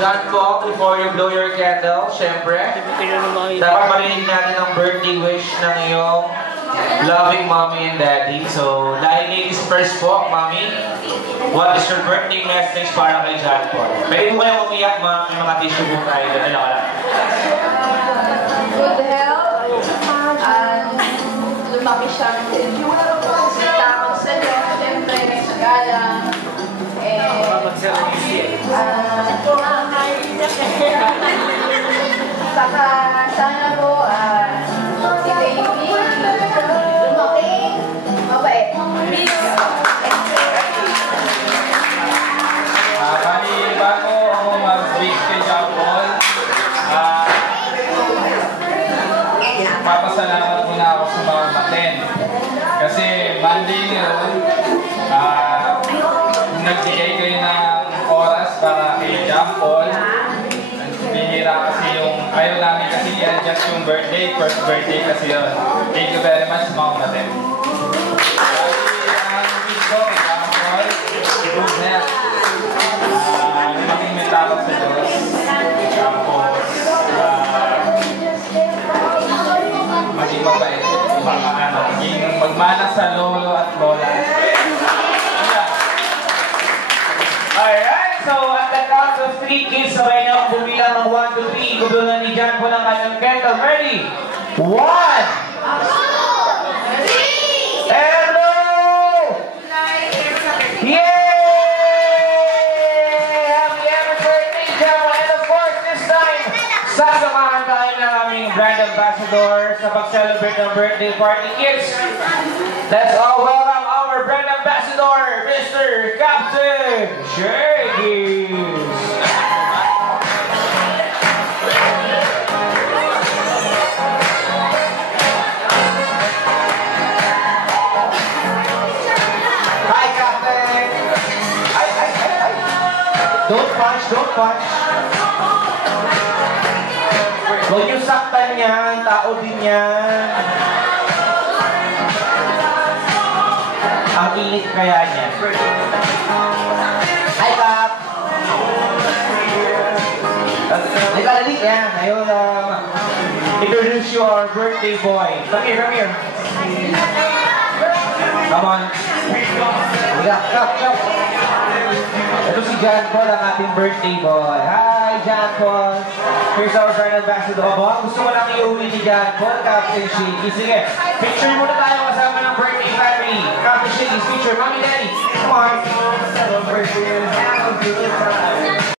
John Paul, before you blow your candle, syempre, dapat marinig natin ang birthday wish ng iyong loving mommy and daddy. So, ladies first po, mommy. What is your birthday message para kay John Paul? Pwede mo kayong umiyak, ma'am. May mga tissue po tayo doon. Ano ka lang? Good health. Lumaki siyang takot sa Diyos. Siyempre, nagagalang. Saka sana po si baby lumaki, mabait. Bago ako mag-wish kay John Paul, papasalamat muna ako sa mga maten. Kasi Monday ngayon, nagbigay kayo ng oras para kay John Paul. Bihira kasi yung, ayaw namin kasi i-adjust yung birthday, first birthday kasi yun. Thank you very much mga maten. Ang wish ko kay John Paul, i-prove na yan. Maging may takot sa Diyos. Tapos, maging mabait. Maging magmana sa lolo at lola. Alright, so at the count of 3 kids, sabay na ang bumilang ng 1 to 3. Gubulunan ni John po ng kanyang candle. Ready? 1! Hello! Yay! Sasamahan tayo ng aming brand ambassador sa pag-celebrate ng birthday party. Kids, let's all welcome our brand ambassador, Mr. Captain Shaggy. Hi, Captain. Ay. Don't punch, don't punch. Huwag yung saktan yan, tao din yan. Ang init kaya niya. Hi, Cap! Nagkalalit yan. Ayun, introduce you our birthday boy. Come here, come here. Come on. Come. Ito si John Paul, ang ating birthday boy. Hi, John Paul. Here's our brand ambassador. Gusto mo lang iuwi ni John Paul, Captain Shaggy. Sige, picture muna tayo kasama ng birthday family. Captain Shaggy's picture. Mommy, Daddy. Come on. Celebrate. Have a good time.